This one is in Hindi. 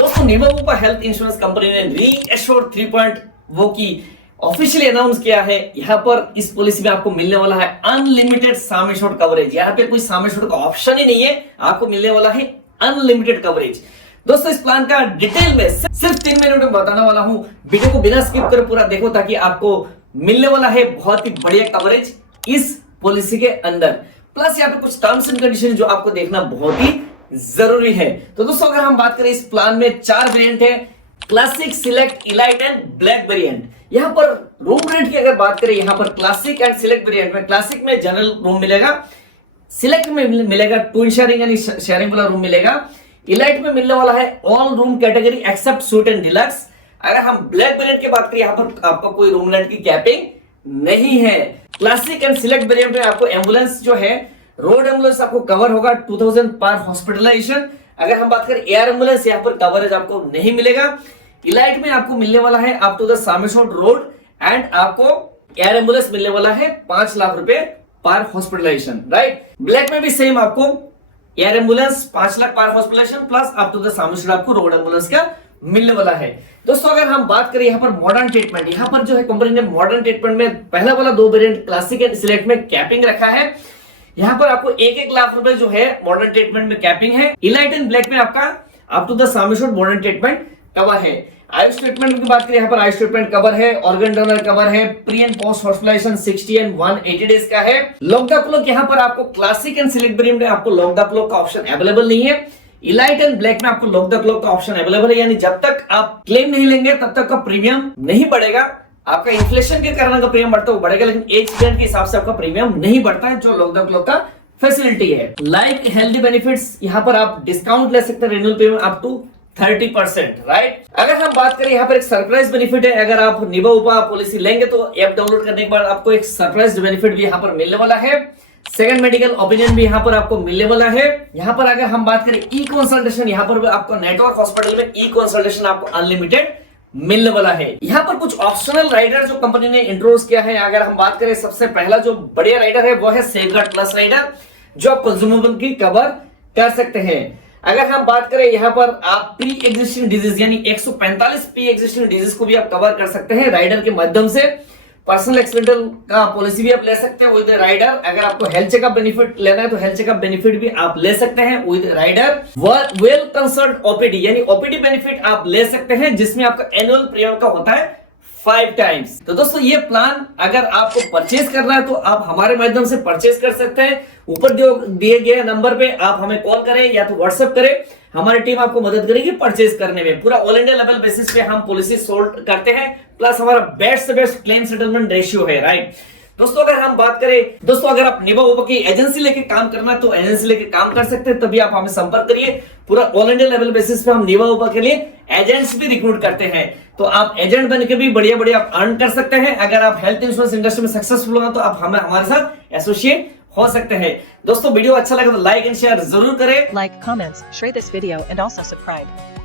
दोस्तों निवा बुपा हेल्थ इंश्योरेंस कंपनी ने रीएश्योर्ड 3.0 की ऑफिशियली अनाउंस किया है। यहाँ पर इस पॉलिसी में आपको मिलने वाला है अनलिमिटेड सम एश्योर्ड कवरेज। यहाँ पे कोई सम एश्योर्ड का ऑप्शन ही नहीं है, आपको मिलने वाला है अनलिमिटेड कवरेज। दोस्तों इस प्लान का डिटेल में सिर्फ 3 मिनट में बताने वाला हूं। वीडियो को बिना स्किप कर पूरा देखो ताकि आपको मिलने वाला है बहुत ही बढ़िया कवरेज इस पॉलिसी के अंदर। प्लस यहाँ पे कुछ टर्म्स एंड कंडीशन जो आपको देखना बहुत ही जरूरी है। तो दोस्तों अगर हम बात करें इस प्लान में 4 वेरिएंट है, classic, select, elite and black variant. यहाँ पर रूम रेंट की अगर बात करें, यहाँ पर क्लासिक एंड सिलेक्ट वेरिएंट में क्लासिक में जनरल रूम मिलेगा, सिलेक्ट में मिलेगा ट्विन शेयरिंग यानी शेयरिंग वाला रूम मिलेगा, इलाइट में मिलने वाला है all room category except suite and deluxe. अगर हम ब्लैक वेरिएंट की बात करें, यहाँ पर आपको कोई रूम रेंट की कैपिंग नहीं है। क्लासिक एंड सिलेक्ट वेरिएंट में आपको एम्बुलेंस जो है, रोड एम्बुलेंस आपको कवर होगा 2000 पर हॉस्पिटलाइजेशन। अगर हम बात करें एयर एम्बुलेंस, यहाँ पर कवरेज आपको नहीं मिलेगा। इलाइट में आपको मिलने वाला है up to the sum assured road and आपको एयर एम्बुलेंस मिलने वाला है 5 लाख रुपए पर हॉस्पिटलाइजेशन, राइट। ब्लैक में भी सेम आपको एयर एम्बुलेंस 5 लाख पर hospitalisation plus up to the sum assured आपको रोड एम्बुलेंस का मिलने वाला है। दोस्तों अगर हम बात करें यहाँ पर मॉडर्न ट्रीटमेंट, यहाँ पर जो है कंपनी ने मॉडर्न ट्रीटमेंट में पहला वाला 2 वेरिएंट क्लासिक एंड सिलेक्ट में कैपिंग रखा है। यहाँ पर आपको 1-1 लाख रुपए जो है मॉडर्न ट्रीटमेंट में कैपिंग है। इलाइट एंड ब्लैक में आपका up to the sum assured modern treatment cover है। आयुष ट्रीटमेंट की बात करें, यहाँ पर आयुष ट्रीटमेंट कवर है, ऑर्गन डोनर कवर है, pre and post hospitalisation 60 and 180 days का है। लॉक द क्लॉक यहाँ पर आपको क्लासिक एंड सिलेक्ट वेरिएंट में आपको लॉक द क्लॉक का ऑप्शन अवेलेबल नहीं है। इलाइट एंड ब्लैक में आपको लॉक द क्लॉक का ऑप्शन अवेलेबल है, यानी जब तक आप क्लेम नहीं लेंगे तब तक का प्रीमियम नहीं बढ़ेगा। आपका इन्फ्लेशन के कारण का प्रीमियम बढ़ता है वो बढ़ेगा, लेकिन एज स्टैंड के हिसाब से आपका प्रीमियम नहीं बढ़ता है, जो लॉक द क्लॉक का फैसिलिटी है। लाइक हेल्दी बेनिफिट्स, यहाँ पर आप डिस्काउंट ले सकते हैं renewal payment up to 30%, right. अगर हम बात करें यहाँ पर एक सरप्राइज बेनिफिट है, अगर आप निवा उपा पॉलिसी लेंगे तो ऐप डाउनलोड करने के बाद आपको एक सरप्राइज बेनिफिट भी यहाँ पर मिलने वाला है। सेकंड मेडिकल ओपिनियन भी यहाँ पर आपको मिलने वाला है। यहाँ पर अगर हम बात करें ई कंसल्टेशन, यहाँ पर आपको नेटवर्क हॉस्पिटल में ई कंसल्टेशन आपको अनलिमिटेड मिलने वाला है। यहाँ पर कुछ ऑप्शनल राइडर जो कंपनी ने इंट्रोड्यूस किया है, अगर हम बात करें सबसे पहला जो बढ़िया राइडर है वो है सेफगार्ड प्लस राइडर, जो आप कंज्यूमेबल की कवर कर सकते हैं। अगर हम बात करें यहाँ पर आप प्री एग्जिस्टिंग डिजीज यानी 145 प्री एग्जिस्टिंग डिजीज को भी आप कवर कर सकते हैं राइडर के माध्यम से। पर्सनल एक्सीडेंटल का पॉलिसी भी आप ले सकते हैं विद राइडर। अगर आपको हेल्थ चेकअप बेनिफिट लेना है तो हेल्थ चेकअप बेनिफिट भी आप ले सकते हैं with rider. Well consult OPD यानी ओपीडी बेनिफिट आप ले सकते हैं, जिसमें आपका एनुअल प्रीमियम का होता है 5 टाइम्स। तो दोस्तों ये प्लान अगर आपको परचेज करना है तो आप हमारे माध्यम से परचेज कर सकते हैं। ऊपर दिए गए नंबर पे आप हमें कॉल करें या तो व्हाट्सएप करें, हमारी टीम आपको मदद करेगी परचेज करने में। पूरा ऑल इंडिया लेवल बेसिस पे हम पॉलिसी सोल्ड करते हैं, प्लस हमारा बेस्ट से बेस्ट क्लेम सेटलमेंट रेशियो है, राइट। दोस्तों अगर हम बात करें, दोस्तों अगर आप निवा उपा की एजेंसी लेके काम करना है तो एजेंसी लेके काम कर सकते हैं, तभी आप हमें संपर्क करिए। पूरा ऑल इंडिया लेवल बेसिस पे हम निवा उपा के लिए एजेंट्स भी रिक्रूट करते हैं, तो आप एजेंट बन के भी बढ़िया बढ़िया आप अर्न कर सकते हैं। अगर आप हेल्थ इंश्योरेंस इंडस्ट्री में सक्सेसफुल हो तो आप हमारे साथ एसोसिएट हो सकते हैं। दोस्तों वीडियो अच्छा लगा तो लाइक एंड शेयर जरूर करें। Like, comments, share this video and also subscribe.